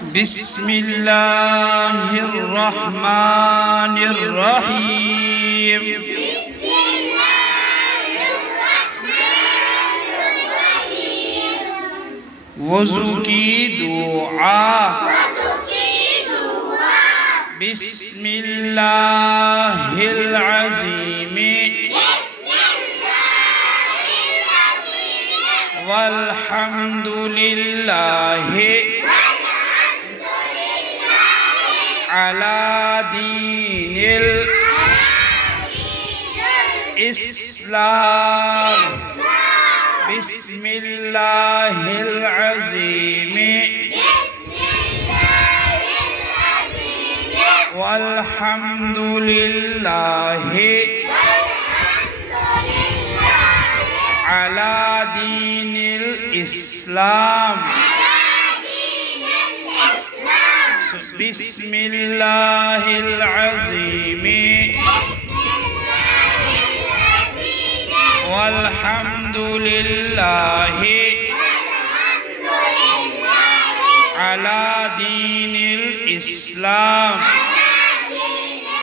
بسم الله الرحمن الرحيم بسم الله الرحمن الرحيم وضو کی دعا بسم الله العظيم والحمد لله على دين الإسلام بسم الله العظيم والحمد لله على دين الإسلام بسم الله العظيم والحمد لله على دين الإسلام